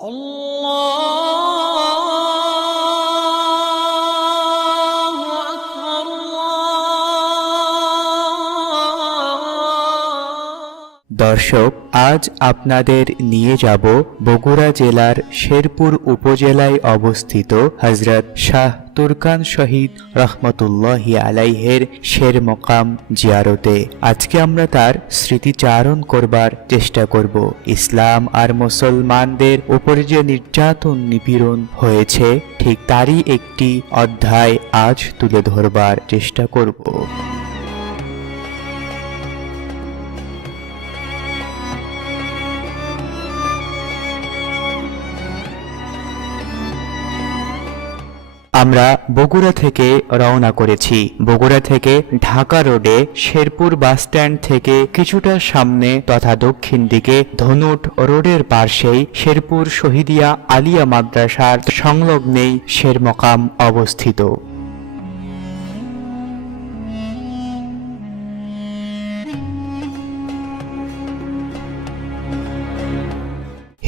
আল্লাহু আকবার, আল্লাহু। দর্শক, আজ আপনাদের নিয়ে যাব বগুড়া জেলার শেরপুর উপজেলায় অবস্থিত হযরত শাহ তুরকান শহীদ রহমতুল্লাহি আলাইহের শের মকাম জিয়ারতে। আজকে আমরা তার স্মৃতিচারণ করবার চেষ্টা করব। ইসলাম আর মুসলমানদের উপরে যে নির্যাতন নিপীড়ন হয়েছে, ঠিক তারই একটি অধ্যায় আজ তুলে ধরবার চেষ্টা করব। আমরা বগুড়া থেকে রওনা করেছি। বগুড়া থেকে ঢাকা রোডে শেরপুর বাসস্ট্যান্ড থেকে কিছুটা সামনে তথা দক্ষিণ দিকে ধনুট রোডের পাশেই শেরপুর শহীদিয়া আলিয়া মাদ্রাসার সংলগ্নেই শের মকাম অবস্থিত।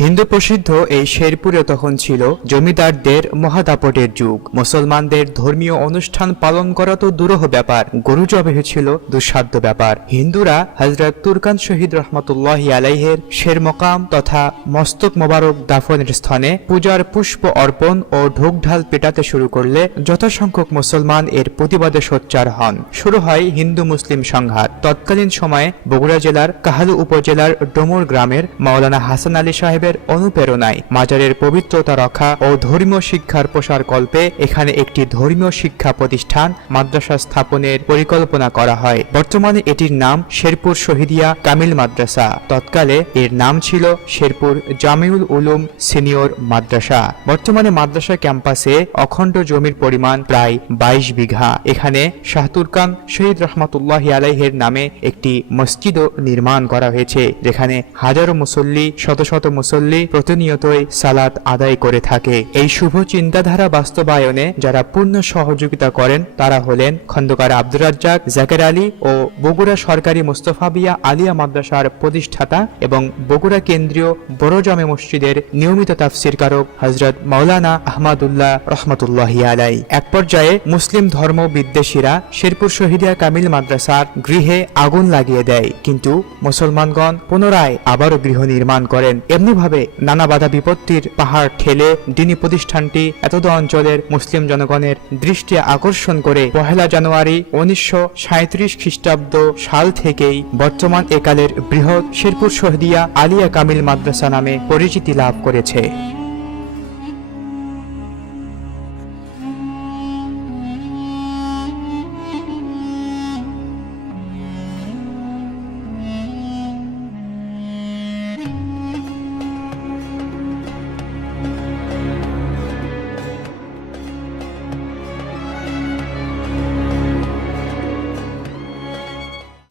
হিন্দু প্রসিদ্ধ এই শেরপুরে তখন ছিল জমিদারদের মহাদাপটের যুগ। মুসলমানদের ধর্মীয় অনুষ্ঠান পালন করা তো দুরূহ ব্যাপার, গরু জবাই ছিল দুঃসাধ্য ব্যাপার। হিন্দুরা হযরত তুরকান শহীদ রহমতুল্লাহি আলাইহের শের মকাম তথা মস্তক মোবারক দাফনের স্থানে পূজার পুষ্প অর্পণ ও ঢোকঢাল পেটাতে শুরু করলে যথাসংখ্যক মুসলমান এর প্রতিবাদে সোচ্চার হন। শুরু হয় হিন্দু মুসলিম সংঘাত। তৎকালীন সময়ে বগুড়া জেলার কাহালু উপজেলার ডোমর গ্রামের মাওলানা হাসান আলী সাহেবের অনুপ্রেরণায় মাজারের পবিত্রতা রক্ষা ও ধর্মীয় শিক্ষার প্রসার কল্পে এখানে একটি ধর্মীয় শিক্ষা প্রতিষ্ঠান মাদ্রাসা স্থাপনের পরিকল্পনা করা হয়। বর্তমানে এটির নাম শেরপুর শহীদিয়া কামিল মাদ্রাসা। তৎকালে এর নাম ছিল শেরপুর জামিউল উলুম সিনিয়র মাদ্রাসা। বর্তমানে মাদ্রাসা ক্যাম্পাসে অখণ্ড জমির পরিমাণ প্রায় 22 বিঘা। এখানে শাহ তুরকান শহীদ রহমতুল্লাহি আলাইহের নামে একটি মসজিদও নির্মাণ করা হয়েছে, যেখানে হাজারো মুসল্লি শত শত মুসল্লি প্রতিনিয়তই সালাত আদায় করে থাকে। এই শুভ চিন্তাধারা বাস্তবায়নে যারা পূর্ণ সহযোগিতা করেন তারা হলেন খন্দকার আব্দুর রাজ্জাক জাকের আলী ও বগুড়া সরকারি মুস্তফাবিয়া আলিয়া মাদ্রাসার প্রতিষ্ঠাতা এবং বগুড়া কেন্দ্রীয় বড় জামে মসজিদের নিয়মিত তাফসিরকারক হযরত মাওলানা আহমদুল্লাহ রহমতুল্লাহি আলাই। এক পর্যায়ে মুসলিম ধর্ম বিদ্বেষীরা শেরপুর শহীদিয়া কামিল মাদ্রাসার গৃহে আগুন লাগিয়ে দেয়, কিন্তু মুসলমানগণ পুনরায় আবারও গৃহ নির্মাণ করেন। এমনিভাবে নানা বাধা বিপত্তির পাহাড় ঠেলে দিনী প্রতিষ্ঠানটি এতদ অঞ্চলের মুসলিম জনগণের দৃষ্টি আকর্ষণ করে 1 জানুয়ারি 1937 খ্রিস্টাব্দ সাল থেকেই বর্তমান একালের বৃহৎ শেরপুর শহীদিয়া আলিয়া কামিল মাদ্রাসা নামে পরিচিতি লাভ করেছে।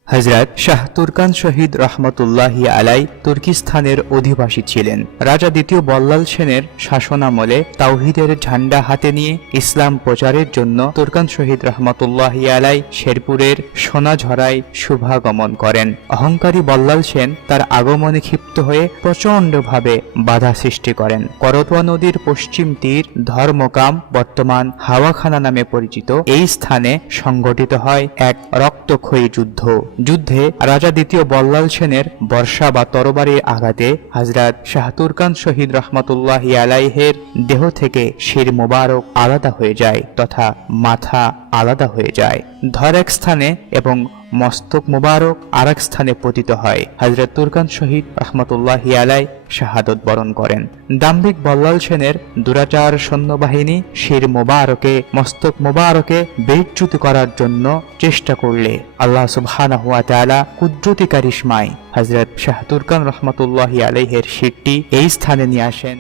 হযরত শাহ তুরকান শহীদ রহমতুল্লাহি আলাই তুর্কিস্তানের অধিবাসী ছিলেন। রাজা দ্বিতীয় বল্লাল সেনের শাসনামলে তাওহীদের ঝান্ডা হাতে নিয়ে ইসলাম প্রচারের জন্য তুরকান শহীদ রহমতুল্লাহি আলাই শেরপুরের সোনাঝরায় শুভাগমন করেন। অহংকারী বল্লাল সেন তার আগমনে ক্ষিপ্ত হয়ে প্রচণ্ডভাবে বাধা সৃষ্টি করেন। করতোয়া নদীর পশ্চিম তীর ধর্মকাম বর্তমান হাওয়াখানা নামে পরিচিত এই স্থানে সংঘটিত হয় এক রক্তক্ষয়ী যুদ্ধ। যুদ্ধে রাজা দ্বিতীয় বল্লাল সেনের বর্ষা বা তরবারির আঘাতে হযরত শাহ তুরকান শহীদ রহমতুল্লাহি আলাইহের দেহ থেকে শির মোবারক আলাদা হয়ে যায় তথা মাথা আলাদা হয়ে যায়। ধর এক স্থানে এবং মস্তক মোবারক আর এক স্থানে পতিত হয়। হযরত তুরকান শহীদ রহমতুল্লাহি আলাই শাহাদত বরণ করেন। দাম্ভিক বল্লাল সেনের দুরাচার সৈন্যবাহিনী শির মোবারকে মস্তক মোবারকে বেইজ্জতি করার জন্য চেষ্টা করলে আল্লাহ সুবহানাহু ওয়া তাআলা কুদরতি কারিশমায় হযরত শাহ তুরকান রহমতুল্লাহি আলাইহের শিরটি এই স্থানে নিয়ে আসেন।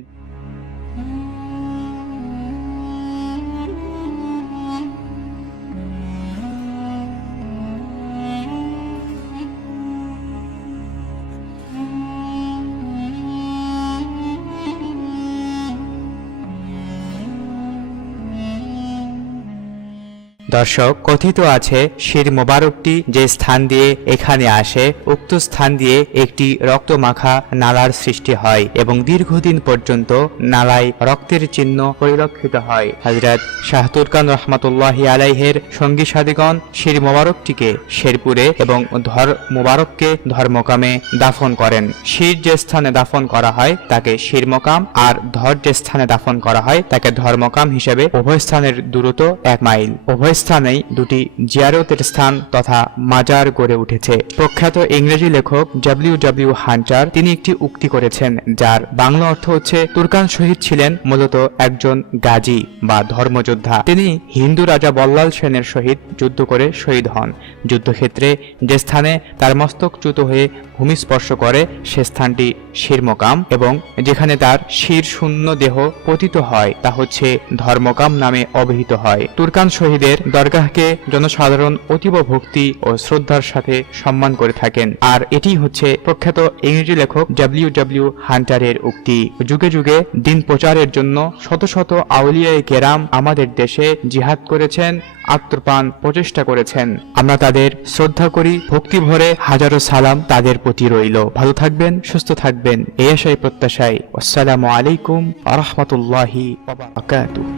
দর্শক, কথিত আছে শির মোবারকটি যে স্থান দিয়ে এখানে আসে উক্ত স্থান দিয়ে একটি রক্তমাখা নালার সৃষ্টি হয় এবং দীর্ঘদিন পর্যন্ত নালায় রক্তের চিহ্ন পরিলক্ষিত হয়। হযরত শাহ তুরকান রহমাতুল্লাহি আলাইহের সঙ্গী সাথীগণ শির মোবারকটিকে শেরপুরে এবং ধর মোবারককে ধর্মকামে দাফন করেন। শির যে স্থানে দাফন করা হয় তাকে শির মকাম, আর ধর যে স্থানে দাফন করা হয় তাকে ধর্মকাম হিসেবে উভয় স্থানের দূরত্ব 1 মাইল। উভয় স্থানেই দুটি জিয়ারতের স্থান তথা মাজার গড়ে উঠেছে। প্রখ্যাত ইংরেজি লেখক ডব্লিউ হান্টার তিনি একটি উক্তি করেছেন যার বাংলা অর্থ হচ্ছে, তুর্কান শহীদ ছিলেন মূলত একজন গাজী বা ধর্মযোদ্ধা। তিনি হিন্দু রাজা বল্লাল সেনের সহিত যুদ্ধ করে শহীদ হন। যুদ্ধক্ষেত্রে যে স্থানে তার মস্তক চ্যুত হয়ে ভূমি স্পর্শ করে সে স্থানটি শিরমকাম এবং যেখানে তার শির শূন্য দেহ পতিত হয় তা হচ্ছে ধর্মকাম নামে অভিহিত হয়। তুর্কান শহীদের দরগাহকে জনসাধারণ অতীব ভক্তি ও শ্রদ্ধার সাথে সম্মান করে থাকেন। আর এটি হচ্ছে প্রখ্যাত ইংরেজি লেখক ডব্লিউ হান্টারের উক্তি। যুগে যুগে দিন প্রচারের জন্য শত শত আউলিয়ায়ে কেরাম আমাদের দেশে জিহাদ করেছেন, আত্মপ্রাণ প্রচেষ্টা করেছেন। আমরা তাদের শ্রদ্ধা করি, ভক্তি ভরে হাজারো সালাম তাদের প্রতি রইল। ভালো থাকবেন, সুস্থ থাকবেন এই আশায় প্রত্যাশায়। আসসালামু আলাইকুম ওয়া রাহমাতুল্লাহি ওয়া বারাকাতুহু।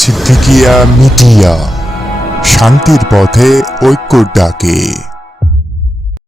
সিদ্দিকিয়া মিডিয়া, শান্তির পথে ঐক্যর ডাকে।